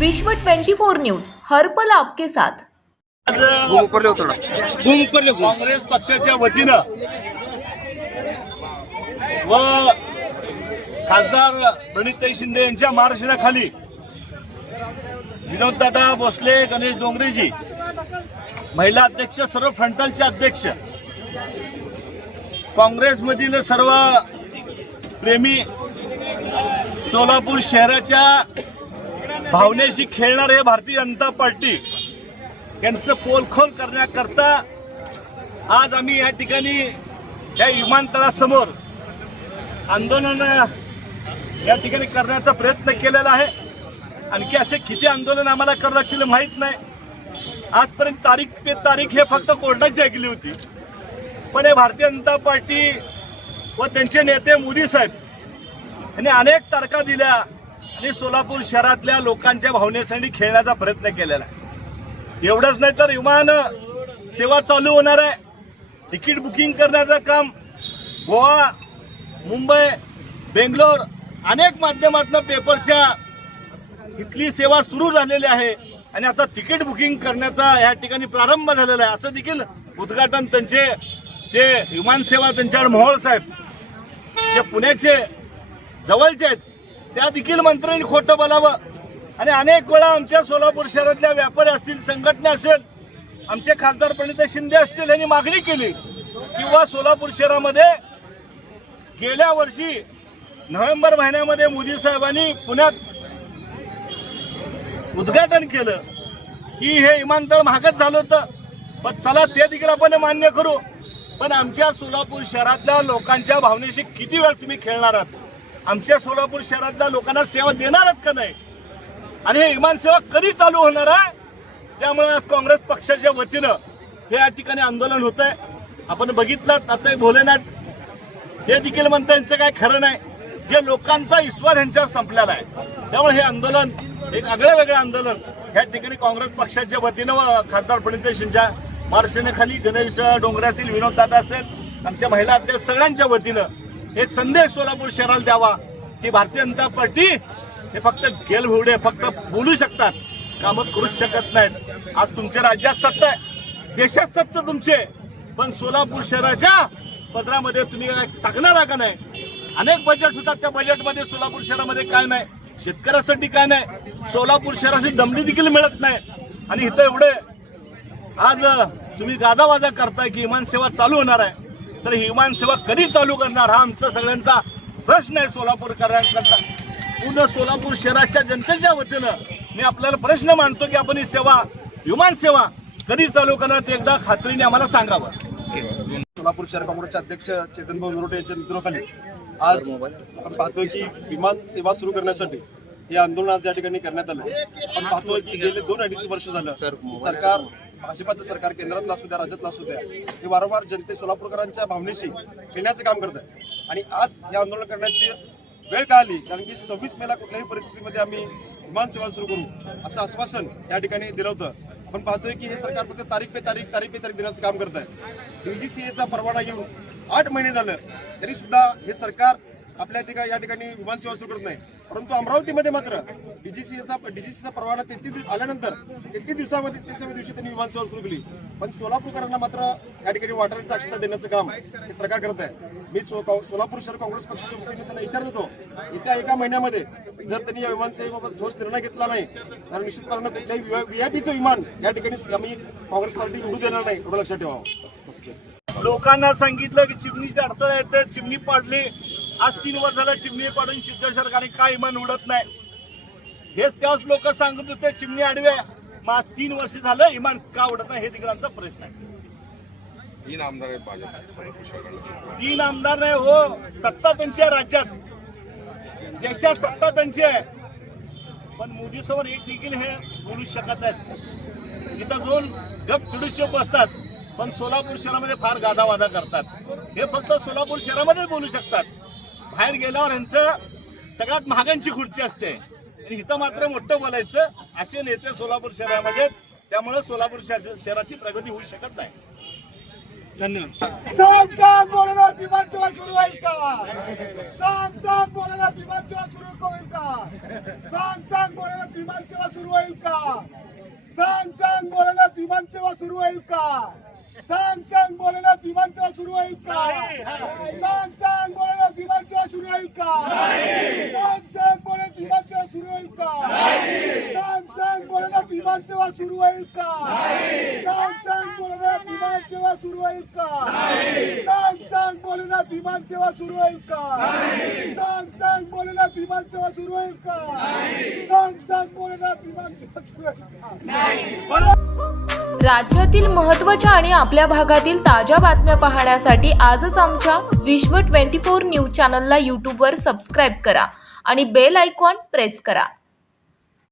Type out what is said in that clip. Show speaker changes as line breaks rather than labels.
विश्व 24 न्यूज हर्पल आपके साथ.
आज काँग्रेस पक्षाच्या वतीनं व खासदार प्रणितताई शिंदे यांच्या मार्गदर्शनाखाली विनोददादा भोसले गणेश डोंगरेजी महिला अध्यक्ष सर्व फ्रंटलचे अध्यक्ष काँग्रेसमधील सर्व प्रेमी सोलापूर शहराच्या भावनेशी खेळणारे हे भारतीय जनता पार्टी. यांचं पोलखोल करण्याकरता आज आम्ही या ठिकाणी या विमानतळासमोर आंदोलन या ठिकाणी करण्याचा प्रयत्न केलेला आहे. आणखी असे किती आंदोलन आम्हाला करावं लागतील माहीत नाही. आजपर्यंत तारीख पे तारीख हे फक्त कोर्टाची ऐकली होती. पण हे भारतीय जनता पार्टी व त्यांचे नेते मोदी साहेब यांनी अनेक तारखा दिल्या. आणि सोलापूर शहरातल्या लोकांच्या भावनेसाठी खेळण्याचा प्रयत्न केलेला आहे. एवढंच नाही तर विमान सेवा चालू होणार आहे. तिकीट बुकिंग करण्याचं काम गोवा मुंबई बेंगलोर अनेक माध्यमातून पेपरच्या इथली सेवा सुरू झालेली आहे. आणि आता तिकीट बुकिंग करण्याचा या ठिकाणी प्रारंभ झालेला आहे. असं देखील उद्घाटन त्यांचे जे विमानसेवा त्यांच्यावर मोहोळ साहेब जे पुण्याचे जवळचे आहेत त्या देखील मंत्र्यांनी खोटं बोलावं. आणि अनेक वेळा आमच्या सोलापूर शहरातल्या व्यापारी असतील संघटना असेल आमचे खासदार प्रणित शिंदे असतील यांनी मागणी केली किंवा सोलापूर शहरामध्ये गेल्या वर्षी नोव्हेंबर महिन्यामध्ये मोदी साहेबांनी पुण्यात उद्घाटन केलं की हे विमानतळ महागच झालं होतं. पण चला ते देखील आपण मान्य करू. पण आमच्या सोलापूर शहरातल्या लोकांच्या भावनेशी किती वेळ तुम्ही खेळणार आहात? आमच्या सोलापूर शहरातल्या लोकांना सेवा देणारच का नाही? आणि हे विमानसेवा कधी चालू होणार आहे? त्यामुळे आज काँग्रेस पक्षाच्या वतीनं हे या ठिकाणी आंदोलन होत आहे आपण बघितलं आता भोलेनाथ हे देखील म्हणतात यांचं काय खरं नाही. जे लोकांचा ईश्वर यांच्यावर संपलेला आहे. त्यामुळे हे आंदोलन एक आगळं वेगळं आंदोलन या ठिकाणी काँग्रेस पक्षाच्या वतीनं व खासदार प्रणित शिंच्या गणेश डोंगरातील विनोद दादा असेल आमच्या महिला अध्यक्ष सगळ्यांच्या वतीनं एक संदेश सोलापूर शहराला द्यावा की भारतीय जनता पार्टी हे फक्त गेलभेवडे फक्त बोलू शकतात. कामं करूच शकत नाहीत. आज तुमच्या राज्यात सत्ता आहे. देशात सत्ता तुमचे पण सोलापूर शहराच्या पदरामध्ये तुम्ही काय टाकणार का नाही? अनेक बजेट होतात. त्या बजेटमध्ये सोलापूर शहरामध्ये काय नाही? शेतकऱ्यासाठी काय नाही? सोलापूर शहराची दमडी देखील मिळत नाही. आणि इथं एवढे आज तुम्ही गाजावाजा करताय की विमानसेवा चालू होणार आहे. तर ही विमानसेवा कधी चालू करणार? हा आमचा सगळ्यांचा प्रश्न आहे सोलापूर पूर्ण सोलापूर शहराच्या जनतेच्या वतीनं मी आपल्याला प्रश्न मांडतो की आपण ही सेवा विमानसेवा कधी चालू करणार ते एकदा खात्रीने आम्हाला सांगावं.
सोलापूर शहर काँग्रेसचे अध्यक्ष चेतन भाऊ नरोटे यांच्या नेतृत्वाखाली आज आपण पाहतोय की विमान सेवा सुरू करण्यासाठी हे आंदोलन आज या ठिकाणी करण्यात आलं आपण पाहतोय की गेले दोन अडीच वर्ष झालं सरकार भाजपाचं सरकार केंद्रातलं असू द्या राज्यातलं असू द्या हे वारंवार जनते सोलापूरकरांच्या भावनेशी खेळण्याचं काम करत आहे आणि आज हे आंदोलन करण्याची वेळ का आली? कारण की सव्वीस मेला कुठल्याही परिस्थितीमध्ये आम्ही विमान सेवा सुरू करू असं आश्वासन या ठिकाणी दिलं होतं. आपण पाहतोय की हे सरकार फक्त तारीख पे तारीख तारीख पे तारीख देण्याचं काम करत आहे. डीजीसीएचा परवाना घेऊन आठ महिने झालं तरी सुद्धा हे सरकार आपल्या ठिकाणी या ठिकाणी विमान सेवा सुरू करत नाही. परंतु अमरावतीमध्ये मात्र डीजीसीएचा डीजीसीचा परवाना तेहतीस दिवस आल्यानंतर तेहतीस दिवसामध्ये तिसाव्या दिवशी त्यांनी विमानसेवा सुरू केली. पण सोलापूरकरांना मात्र या ठिकाणी वाटाण्याची अक्षता देण्याचं काम हे सरकार करत आहे. मी सो- सोलापूर शहर काँग्रेस पक्षाच्या वतीने त्यांना इशारा देतो येत्या एका महिन्यामध्ये जर त्यांनी या विमानसेवेबाबत ठोस निर्णय घेतला नाही तर निश्चितपणे कुठल्याही व्हीआयपीचं विमान या ठिकाणी आम्ही काँग्रेस पार्टी उडू देणार नाही एवढं लक्षात ठेवावं.
लोकांना सांगितलं की चिमणीची अडथळा येते चिमणी पाडली. आज तीन वर्ष झालं चिमणी पाडून सिद्ध सरकारने काय इमान उडत नाही. हे त्याच लोक सांगत होते चिमणी आडवे. मग आज तीन वर्ष झालं इमान का उडत नाही हे देखील आमचा प्रश्न आहे.
तीन आमदार आहेत
तीन आमदार नाही हो. सत्ता त्यांची आहे राज्यात. देशात सत्ता त्यांची आहे. पण मोदी समोर एक देखील हे बोलू शकत नाहीत. तिथं जाऊन गप चुडूचूप बसतात. पण सोलापूर शहरामध्ये फार गादावादा करतात. हे फक्त सोलापूर शहरामध्येच बोलू शकतात. बाहेर गेल्यावर यांचं सगळ्यात महागांची खुर्ची असते. आणि इथं मात्र मोठं बोलायचं असे नेते सोलापूर शहरामध्ये त्यामुळे सोलापूर शहराची प्रगती होऊ शकत नाही.
सांग सांग बोलायला विमानसेवा सुरू होईल का? सांग सांग बोलायला विमानसेवा सुरू होईल का? सांग सांग बोलायला विमानसेवा सुरू होईल का? सांग सांग बोलायला विमानसेवा सुरू होईल का? सांग सांग बोलायला जीवांचा सुरू आहे का? सांग सांग बोलायला जीवांचा सुरू आहे का? सांग सांग बोलायला जीवांचा सुरू आहे का? सांग सांग बोलायला जीवांसेवा सुरू आहे का? बोलना विमानसेवा सुरू होईल का? सांग सांग बोलना विमानसेवा सुरू होईल का? सांग सांग बोलना विमानसेवा सुरू होईल का?
राज्यातील महत्त्वाच्या आणि आपल्या भागातील ताज्या बातम्या पाहण्यासाठी आजच आमच्या विश्व 24 न्यूज चॅनलला यूट्यूबवर सबस्क्राईब करा आणि बेल आयकॉन प्रेस करा.